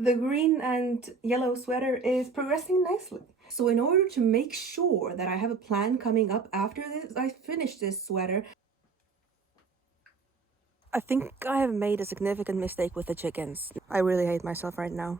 The green and yellow sweater is progressing nicely. So in order to make sure that I have a plan coming up after this, I finish this sweater. I think I have made a significant mistake with the chickens. I really hate myself right now.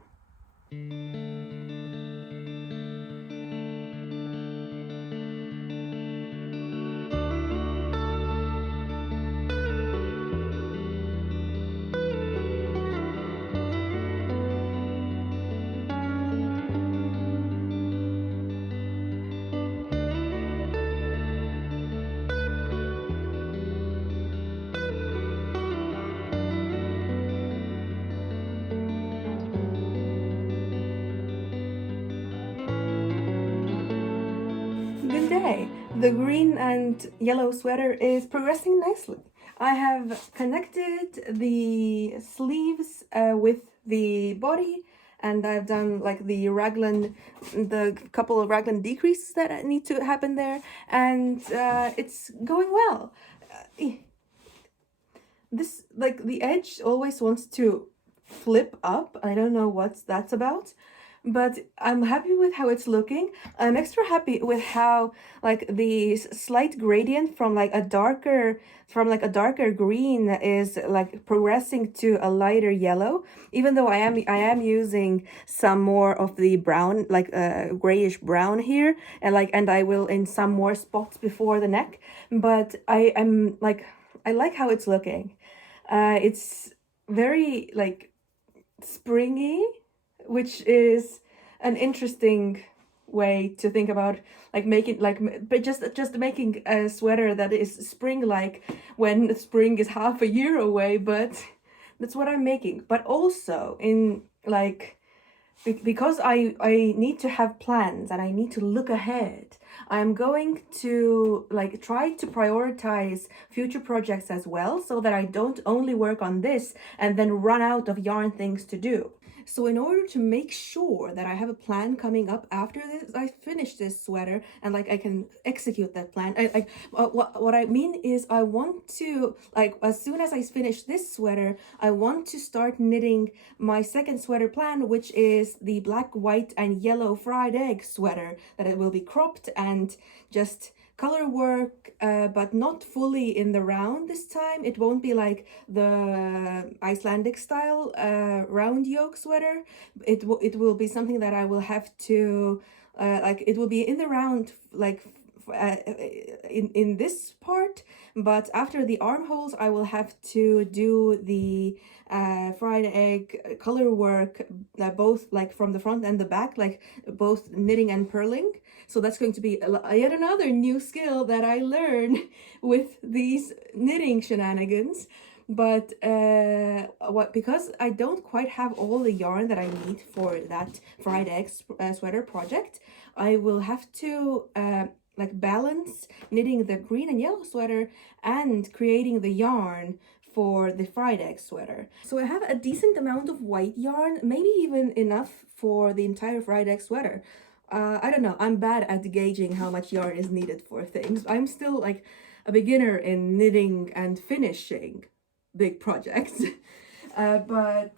Good day. The green and yellow sweater is progressing nicely. I have connected the sleeves with the body, and I've done like the couple of raglan decreases that need to happen there, and it's going well. This, like, the edge always wants to flip up. I don't know what that's about, but I'm happy with how it's looking. I'm extra happy with how, like, the slight gradient from a darker green is like progressing to a lighter yellow, even though I am using some more of the brown, like grayish brown here, and I will in some more spots before the neck, but I like how it's looking. It's very like springy, which is an interesting way to think about, like making but just making a sweater that is spring like when spring is half a year away, but that's what I'm making. But also in like because I need to have plans and I need to look ahead. I'm going to like try to prioritize future projects as well, so that I don't only work on this and then run out of yarn things to do. So in order to make sure that I have a plan coming up after this, I finish this sweater and like I can execute that plan. What I mean is I want to, like, as soon as I finish this sweater, I want to start knitting my second sweater plan, which is the black, white, and yellow fried egg sweater, that it will be cropped and just color work, but not fully in the round this time. It won't be like the Icelandic style round yoke sweater. It will be something that I will have to like, it will be in the round, like in this part, but after the armholes I will have to do the fried egg color work, both like from the front and the back, like both knitting and purling. So that's going to be yet another new skill that I learn with these knitting shenanigans. But because I don't quite have all the yarn that I need for that fried egg sweater project, I will have to like balance knitting the green and yellow sweater and creating the yarn for the fried egg sweater. So I have a decent amount of white yarn, maybe even enough for the entire fried egg sweater. I don't know, I'm bad at gauging how much yarn is needed for things. I'm still like a beginner in knitting and finishing big projects. But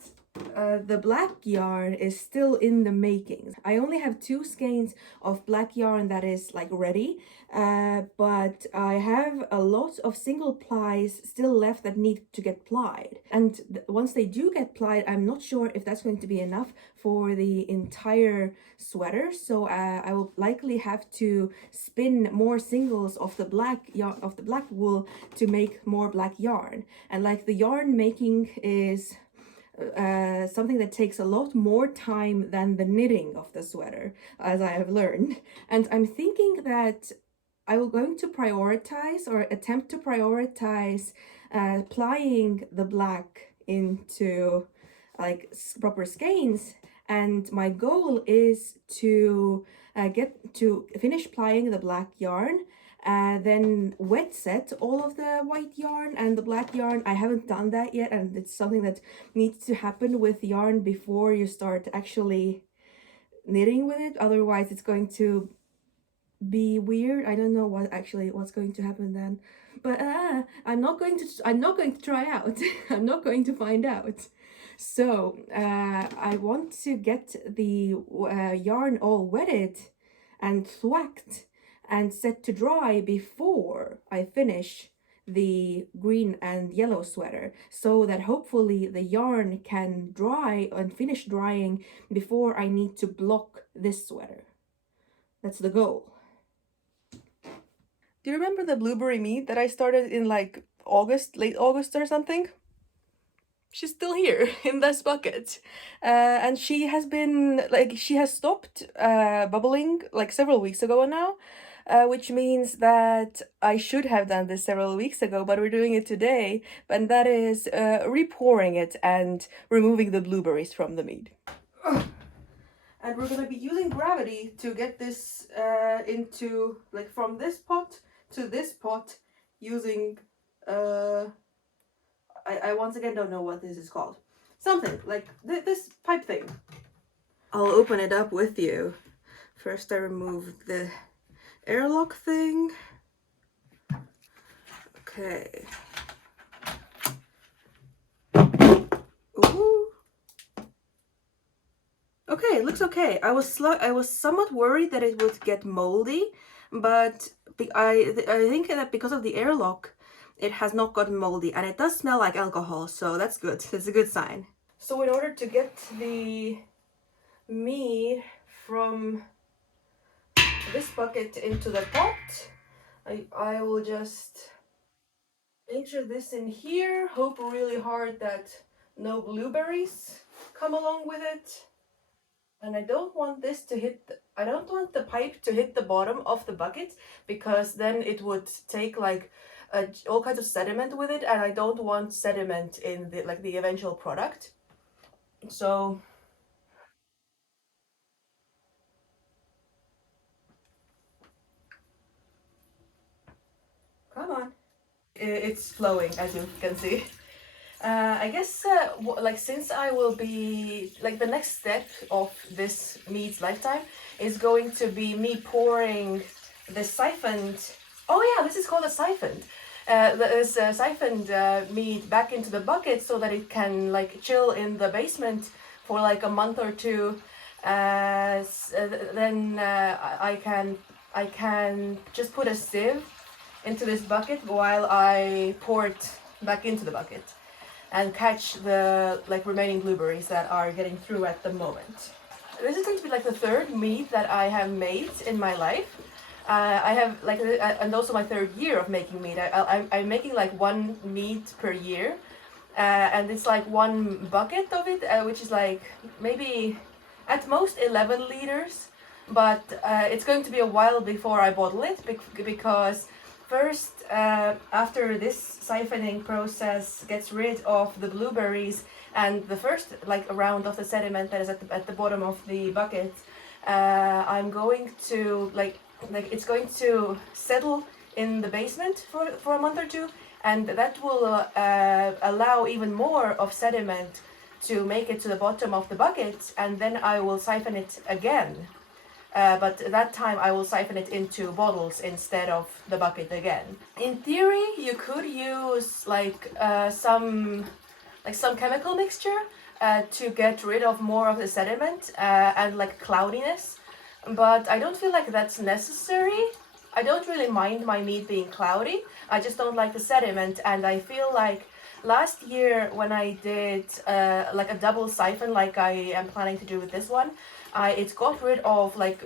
the black yarn is still in the making. I only have 2 skeins of black yarn that is like ready, but I have a lot of single plies still left that need to get plied. And once they do get plied, I'm not sure if that's going to be enough for the entire sweater. So I will likely have to spin more singles of the black yarn, of the black wool, to make more black yarn. And like, the yarn making is something that takes a lot more time than the knitting of the sweater, as I have learned. And I'm thinking that I will going to prioritize, or attempt to prioritize, plying the black into like proper skeins. And my goal is to get to finish plying the black yarn, then wet set all of the white yarn and the black yarn. I haven't done that yet, and it's something that needs to happen with yarn before you start actually knitting with it. Otherwise it's going to be weird. I don't know what's going to happen then, but I'm not going to try out. I'm not going to find out. So I want to get the yarn all wetted and thwacked and set to dry before I finish the green and yellow sweater, so that hopefully the yarn can dry and finish drying before I need to block this sweater. That's the goal. Do you remember the blueberry mead that I started in like August, late August or something? She's still here in this bucket. And she has been, like, she has stopped bubbling like several weeks ago now, which means that I should have done this several weeks ago, but we're doing it today. And that is repouring it and removing the blueberries from the mead. And we're gonna be using gravity to get this into, like, from this pot to this pot using, I once again don't know what this is called. Something like this pipe thing. I'll open it up with you. First I remove the airlock thing. Okay. Ooh. Okay, it looks okay. I was somewhat worried that it would get moldy, but I think that because of the airlock, it has not gotten moldy, and it does smell like alcohol, so that's good. That's a good sign. So in order to get the mead from this bucket into the pot, I will just enter this in here, hope really hard that no blueberries come along with it. And I don't want this to hit, I don't want the pipe to hit the bottom of the bucket, because then it would take like all kinds of sediment with it, and I don't want sediment in the eventual product. So come on. It's flowing, as you can see. I guess like, since I will be, like, the next step of this mead's lifetime is going to be me pouring the siphoned, oh yeah, this is called a siphoned, this siphoned mead back into the bucket so that it can, like, chill in the basement for like a month or two. Then I can just put a sieve into this bucket while I pour it back into the bucket and catch the, like, remaining blueberries that are getting through at the moment. This is going to be like the third mead that I have made in my life. I have, like, and also my third year of making mead. I'm making like one mead per year, and it's like one bucket of it, which is like maybe at most 11 liters. But it's going to be a while before I bottle it, because first, after this siphoning process gets rid of the blueberries and the first, like, round of the sediment that is at the bottom of the bucket, I'm going to, like it's going to settle in the basement for a month or two, and that will allow even more of sediment to make it to the bottom of the bucket, and then I will siphon it again. But that time I will siphon it into bottles instead of the bucket again. In theory, you could use like some chemical mixture to get rid of more of the sediment and like cloudiness, but I don't feel like that's necessary. I don't really mind my meat being cloudy. I just don't like the sediment, and I feel like last year when I did like a double siphon like I am planning to do with this one, it got rid of like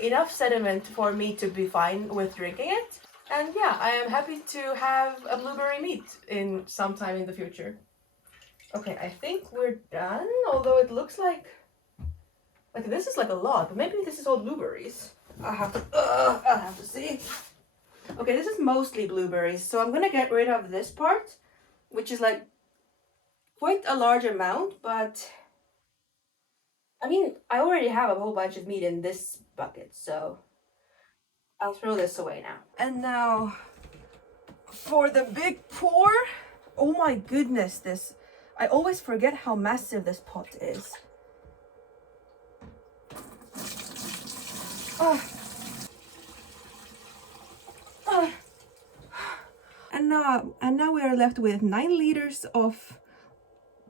enough sediment for me to be fine with drinking it. And yeah, I am happy to have a blueberry meat in sometime in the future. Okay, I think we're done, although it looks like this is like a lot, but maybe this is all blueberries. I'll have to see. Okay, this is mostly blueberries, so I'm gonna get rid of this part, which is like quite a large amount, but I mean, I already have a whole bunch of meat in this bucket, so I'll throw this away now. And now for the big pour. Oh my goodness, this, I always forget how massive this pot is. Oh. Oh. And now we are left with 9 liters of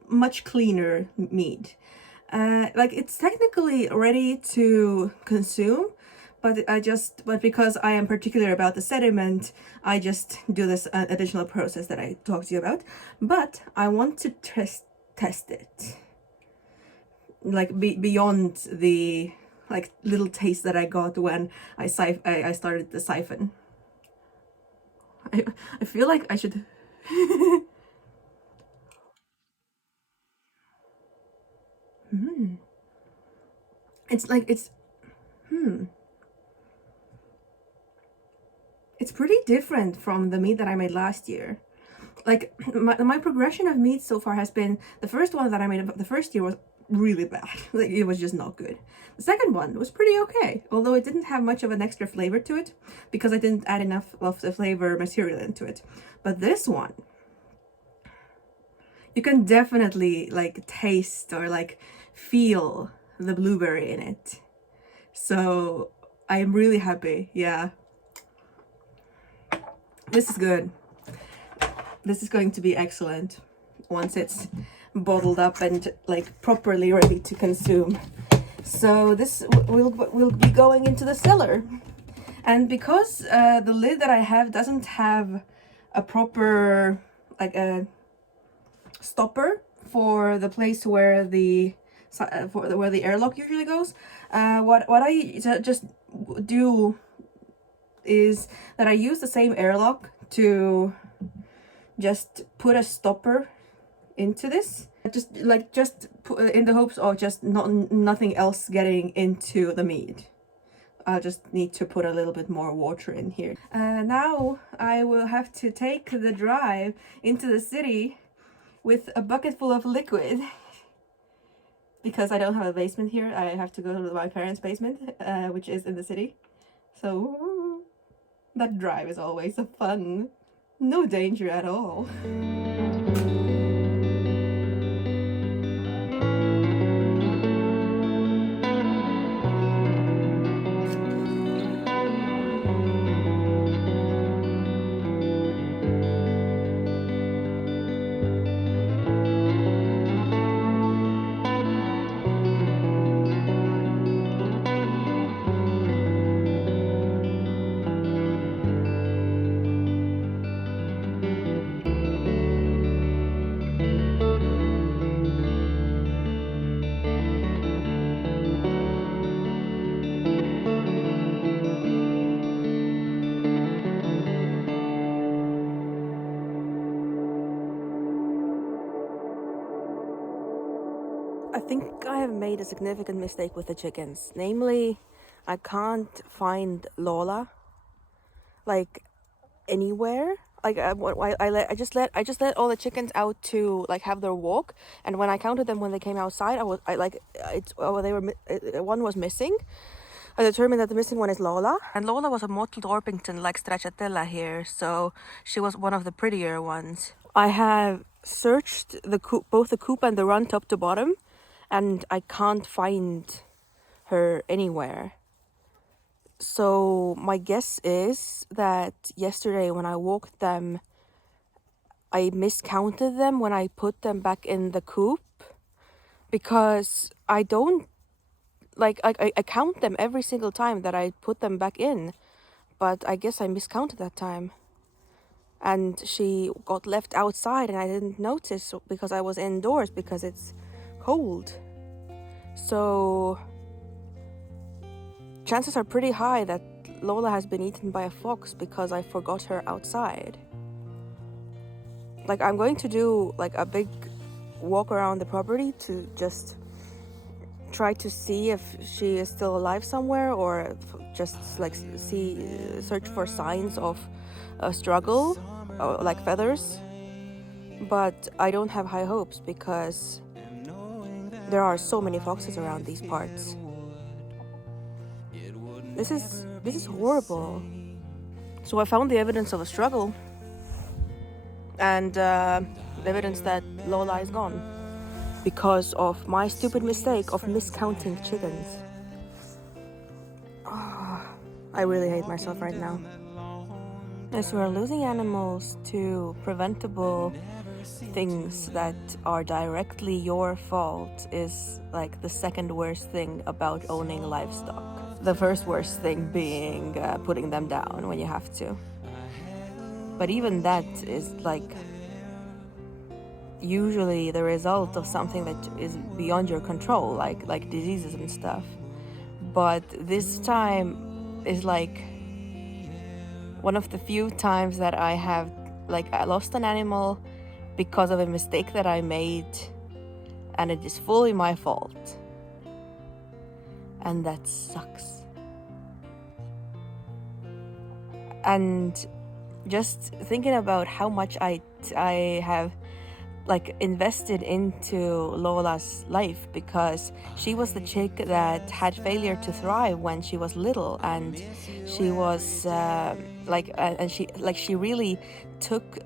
much cleaner meat. Like it's technically ready to consume, but because I am particular about the sediment, I just do this additional process that I talked to you about. But I want to test it, like beyond the like little taste that I got when I started the siphon. I feel like I should. It's like it's pretty different from the meat that I made last year. Like my progression of meat so far has been, the first one that I made the first year was really bad. Like it was just not good. The second one was pretty okay, although it didn't have much of an extra flavor to it because I didn't add enough of the flavor material into it. But this one, you can definitely like taste or like feel the blueberry in it. So I am really happy. Yeah, this is good. This is going to be excellent once it's bottled up and like properly ready to consume. So this will be going into the cellar. And because the lid that I have doesn't have a proper like a stopper for the place where the where the airlock usually goes, what I just do is that I use the same airlock to just put a stopper into this, just put in the hopes of just nothing else getting into the meat. I'll just need to put a little bit more water in here. Now I will have to take the drive into the city with a bucket full of liquid because I don't have a basement here. I have to go to my parents' basement, which is in the city. So that drive is always so fun. No danger at all. I think I have made a significant mistake with the chickens. Namely, I can't find Lola, like anywhere. Like I just let all the chickens out to like have their walk, and when I counted them when they came outside, one was missing. I determined that the missing one is Lola, and Lola was a mottled Orpington like Stracciatella here, so she was one of the prettier ones. I have searched the coop, both the coop and the run top to bottom, and I can't find her anywhere. So my guess is that yesterday when I walked them, I miscounted them when I put them back in the coop, because I don't, like, I count them every single time that I put them back in, but I guess I miscounted that time. And she got left outside and I didn't notice because I was indoors because it's cold. So chances are pretty high that Lola has been eaten by a fox because I forgot her outside. Like, I'm going to do like a big walk around the property to just try to see if she is still alive somewhere, or just like search for signs of a struggle, or like feathers. But I don't have high hopes because there are so many foxes around these parts. This is horrible. So I found the evidence of a struggle, and evidence that Lola is gone because of my stupid mistake of miscounting chickens. Oh, I really hate myself right now. Yes, we're losing animals to preventable things that are directly your fault is like the second worst thing about owning livestock. The first worst thing being putting them down when you have to. But even that is like usually the result of something that is beyond your control, like diseases and stuff. But this time is like one of the few times that I have I lost an animal because of a mistake that I made, and it is fully my fault. And that sucks. And just thinking about how much I have invested into Lola's life, because she was the chick that had failure to thrive when she was little, and she was and she really took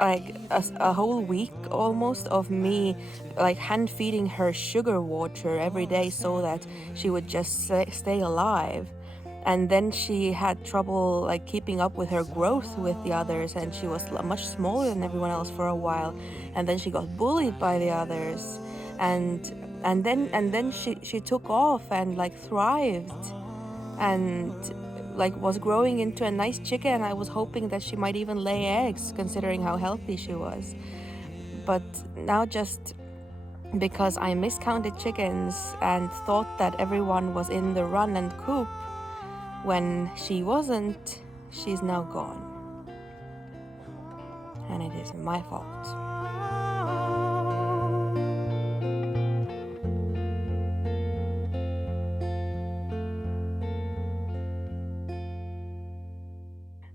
a whole week almost of me hand feeding her sugar water every day so that she would just stay alive. And then she had trouble keeping up with her growth with the others, and she was much smaller than everyone else for a while, and then she got bullied by the others, and then she took off and thrived and was growing into a nice chicken, and I was hoping that she might even lay eggs considering how healthy she was. But now, just because I miscounted chickens and thought that everyone was in the run and coop when she wasn't, she's now gone. And it is my fault.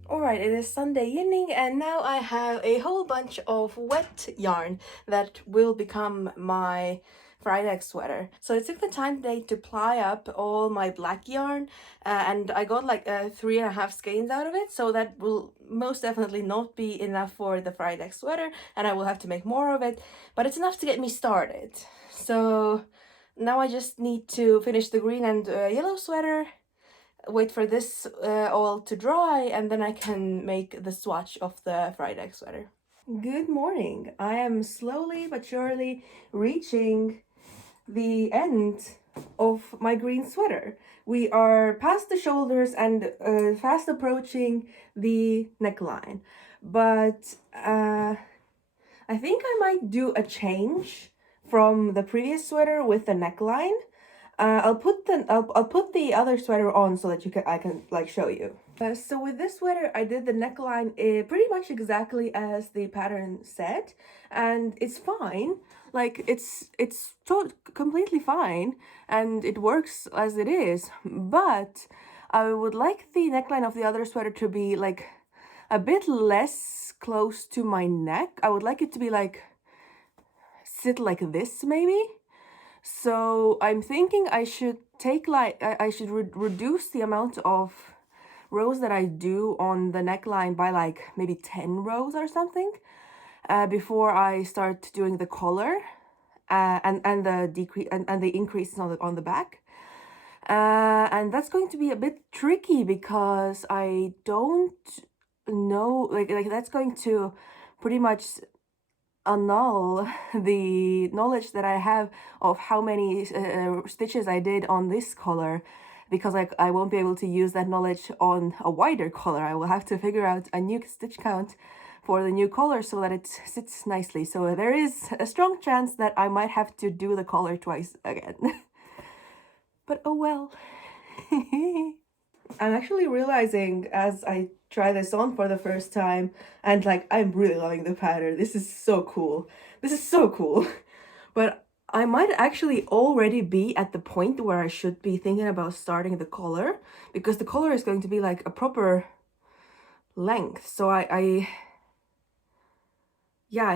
Alright, it is Sunday evening, and now I have a whole bunch of wet yarn that will become my fried egg sweater. So I took the time today to ply up all my black yarn, and I got 3.5 skeins out of it, so that will most definitely not be enough for the fried egg sweater, and I will have to make more of it, but it's enough to get me started. So now I just need to finish the green and yellow sweater, wait for this all to dry, and then I can make the swatch of the fried egg sweater. Good morning. I am slowly but surely reaching the end of my green sweater. We are past the shoulders and fast approaching the neckline, but I think I might do a change from the previous sweater with the neckline. I'll put the other sweater on so that I can show you. So with this sweater, I did the neckline pretty much exactly as the pattern said, and it's fine. It's completely fine, and it works as it is. But I would like the neckline of the other sweater to be a bit less close to my neck. I would like it to be sit like this maybe. So I'm thinking I should take I should reduce the amount of rows that I do on the neckline by maybe 10 rows or something before I start doing the collar and the decrease and the increases on the back. And that's going to be a bit tricky because I don't know, that's going to pretty much annul the knowledge that I have of how many stitches I did on this collar, because I won't be able to use that knowledge on a wider collar. I will have to figure out a new stitch count for the new collar so that it sits nicely. So there is a strong chance that I might have to do the collar twice again. But oh well. I'm actually realizing as I try this on for the first time, and I'm really loving the pattern. This is so cool. This is so cool. But I might actually already be at the point where I should be thinking about starting the collar, because the collar is going to be a proper length. So I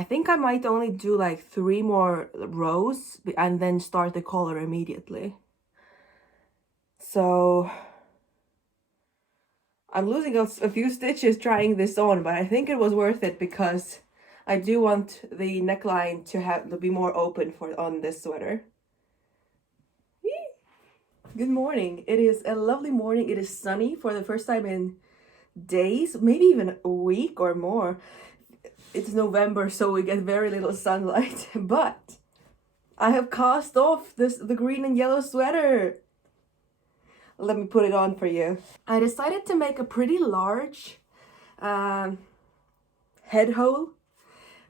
think I might only do 3 more rows and then start the collar immediately. So I'm losing a few stitches trying this on, but I think it was worth it because I do want the neckline to be more open on this sweater. Good morning. It is a lovely morning. It is sunny for the first time in days, maybe even a week or more. it's November, so we get very little sunlight. But I have cast off the green and yellow sweater. Let me put it on for you. I decided to make a pretty large head hole,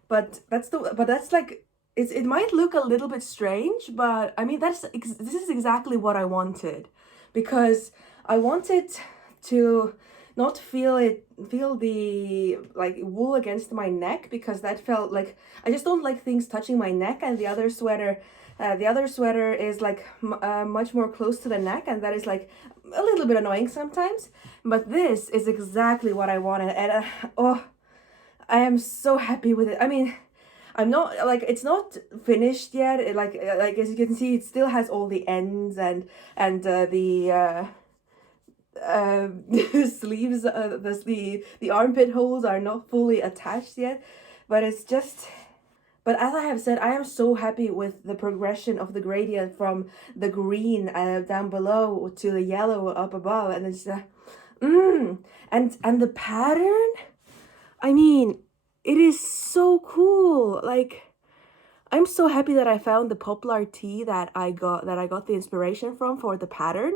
but that's like, it might look a little bit strange, but I mean this is exactly what I wanted, because I wanted to not feel the like wool against my neck, because that felt like, I just don't like things touching my neck, and the other sweater is like much more close to the neck, and that is like a little bit annoying sometimes. But this is exactly what I wanted, and oh, I am so happy with it. I mean, I'm not like, it's not finished yet. Like as you can see, it still has all the ends and the sleeves, the armpit holes are not fully attached yet, but it's just. But as I have said, I am so happy with the progression of the gradient from the green down below to the yellow up above, and it's and the pattern. I mean, it is so cool. Like, I'm so happy that I found the poplar tea that I got the inspiration from for the pattern.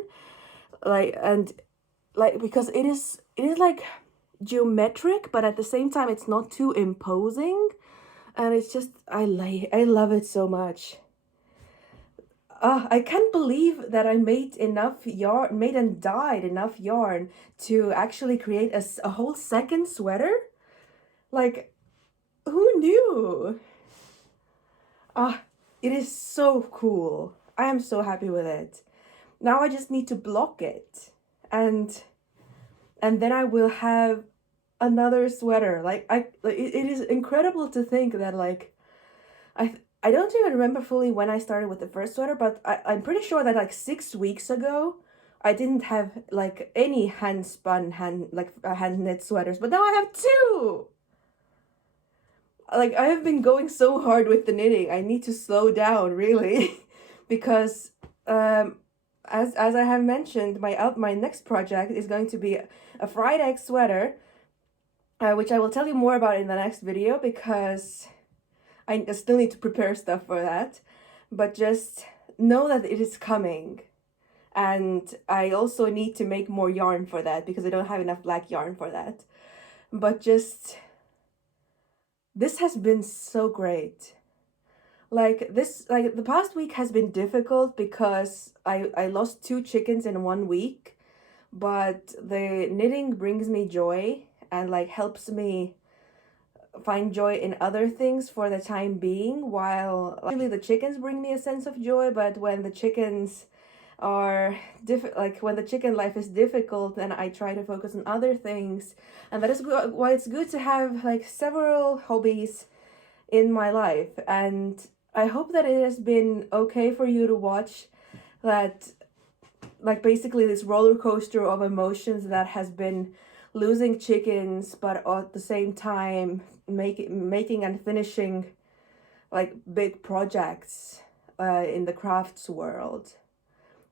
Because it is like geometric, but at the same time it's not too imposing, and it's just, I love it so much. I can't believe that I made and dyed enough yarn to actually create a whole second sweater. Like, who knew? It is so cool. I am so happy with it. Now I just need to block it, and then I will have another sweater. Like, it is incredible to think that, like, I don't even remember fully when I started with the first sweater, but I'm pretty sure that like 6 weeks ago I didn't have like any hand knit sweaters, but now I have 2. Like, I have been going so hard with the knitting. I need to slow down, really, because as I have mentioned, my next project is going to be a fried egg sweater, which I will tell you more about in the next video, because I still need to prepare stuff for that. But just know that it is coming, and I also need to make more yarn for that, because I don't have enough black yarn for that. But just, this has been so great. Like, the past week has been difficult because I lost 2 chickens in 1 week, but the knitting brings me joy and like helps me find joy in other things for the time being, while actually the chickens bring me a sense of joy. But when the chickens are when the chicken life is difficult, then I try to focus on other things, and that is why it's good to have like several hobbies in my life. And I hope that it has been okay for you to watch that, like, basically this roller coaster of emotions that has been losing chickens, but at the same time making and finishing like big projects in the crafts world.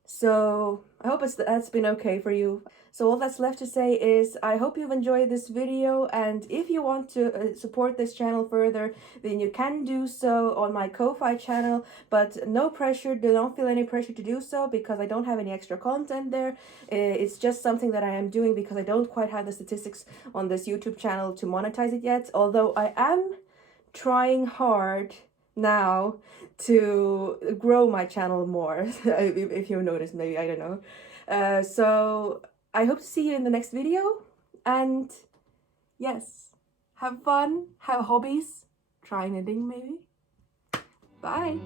So I hope that's been okay for you. So all that's left to say is I hope you've enjoyed this video, and if you want to support this channel further, then you can do so on my Ko-Fi channel, but no pressure. Do not feel any pressure to do so, because I don't have any extra content there. It's just something that I am doing because I don't quite have the statistics on this YouTube channel to monetize it yet, although I am trying hard now to grow my channel more. If you noticed, maybe, I don't know. So I hope to see you in the next video, and yes, have fun, have hobbies, try knitting maybe. Bye!